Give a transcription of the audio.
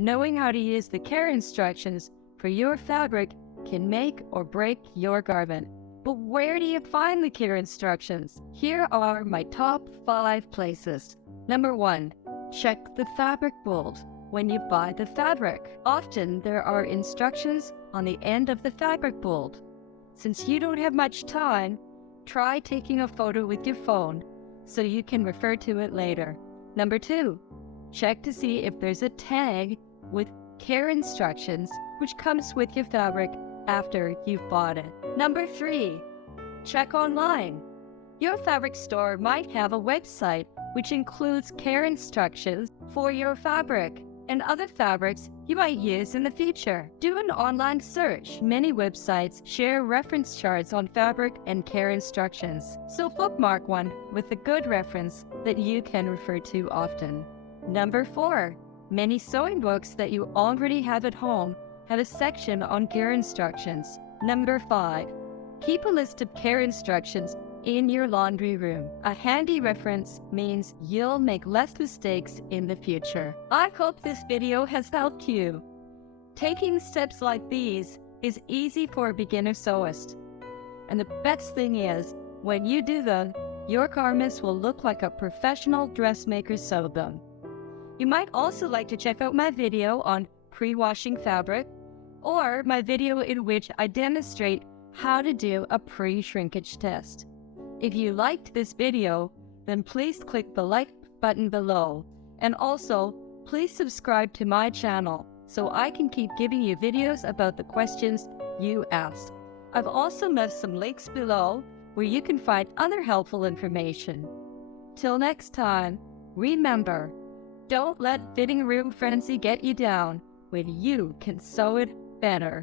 Knowing how to use the care instructions for your fabric can make or break your garment. But where do you find the care instructions? Here are my top 5 places. Number 1. Check the fabric mold when you buy the fabric. Often there are instructions on the end of the fabric mold. Since you don't have much time, try taking a photo with your phone so you can refer to it later. Number 2. Check to see if there's a tag with care instructions which comes with your fabric after you've bought it. Number 3. Check online. Your fabric store might have a website which includes care instructions for your fabric and other fabrics you might use in the future. Do an online search. Many websites share reference charts on fabric and care instructions, so bookmark one with a good reference that you can refer to often. Number 4. Many sewing books that you already have at home have a section on care instructions. Number 5. Keep a list of care instructions in your laundry room. A handy reference means you'll make less mistakes in the future. I hope this video has helped you. Taking steps like these is easy for a beginner sewist. And the best thing is, when you do them, your garments will look like a professional dressmaker sewed them. You might also like to check out my video on pre-washing fabric, or my video in which I demonstrate how to do a pre-shrinkage test. If you liked this video, then please click the like button below, and also please subscribe to my channel so I can keep giving you videos about the questions you ask. I've also left some links below where you can find other helpful information. Till next time, remember, don't let fitting room frenzy get you down when you can sew it better.